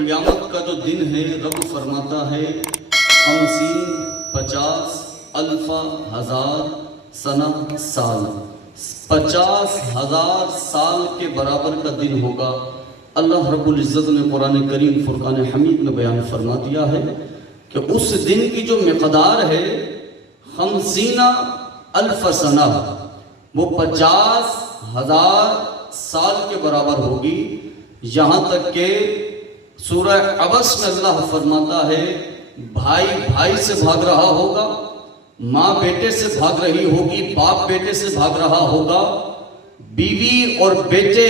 قیامت کا جو دن ہے رب فرماتا ہے 50 الف ہزار سنہ سال، 50,000 سال کے برابر کا دن ہوگا۔ اللہ رب العزت نے قرآن کریم فرقان حمید میں بیان فرما دیا ہے کہ اس دن کی جو مقدار ہے 50 الف سنہ، وہ 50,000 سال کے برابر ہوگی۔ یہاں تک کہ سورہ عبس میں اللہ فرماتا ہے بھائی بھائی سے بھاگ رہا ہوگا، ماں بیٹے سے بھاگ رہی ہوگی، باپ بیٹے سے بھاگ رہا ہوگا، بیوی اور بیٹے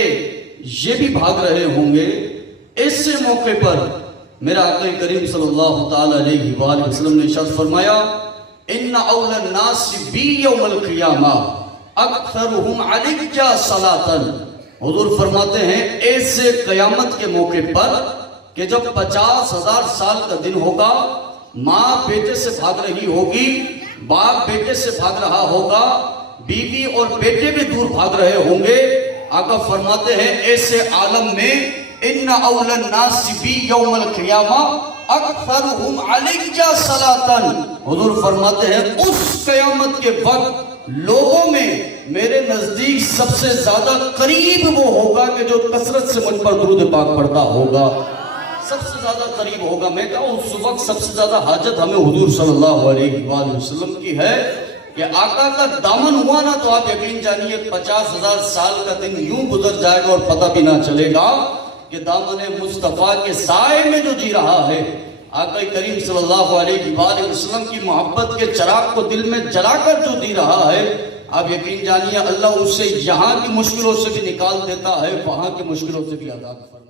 یہ بھی بھاگ رہے ہوں گے۔ ایسے موقع پر میرا آقا کریم صلی اللہ تعالی علیہ وآلہ وسلم نے ارشاد فرمایا ان اول الناس بی یوم القیامہ اکثرہم علی صلاۃ۔ حضور فرماتے ہیں ایسے قیامت کے موقع پر کہ جب 50,000 سال کا دن ہوگا، ماں بیٹے سے بھاگ رہی ہوگی، باپ بیٹے سے بھاگ رہا ہوگا، بیوی اور بیٹے بھی دور بھاگ رہے ہوں گے۔ آقا فرماتے ہیں ایسے عالم میں ان اول الناس بی یوم القیامہ اکثرہم علی صلاۃ۔ حضور فرماتے ہیں اس قیامت کے وقت لوگوں میں میرے نزدیک سب سے زیادہ قریب وہ ہوگا کہ جو کثرت سے مجھ پر درود پاک پڑھتا ہوگا، سب سے زیادہ قریب ہوگا۔ میں کہا اس وقت سب سے زیادہ حاجت ہمیں حضور صلی اللہ علیہ وآلہ وسلم کی ہے کہ آقا کا دامن ہوا نا تو آپ یقین جانیے 50,000 سال کا دن یوں گزر جائے گا اور پتہ بھی نہ چلے گا کہ دامن مصطفیٰ کے سائے میں جو جی رہا ہے، آقا کریم صلی اللہ علیہ وآلہ وسلم کی محبت کے چراغ کو دل میں جلا کر جو دی رہا ہے، آپ یقین جانیے اللہ اسے یہاں کی مشکلوں سے بھی نکال دیتا ہے، وہاں کی مشکلوں سے بھی آزاد فرماتا ہے۔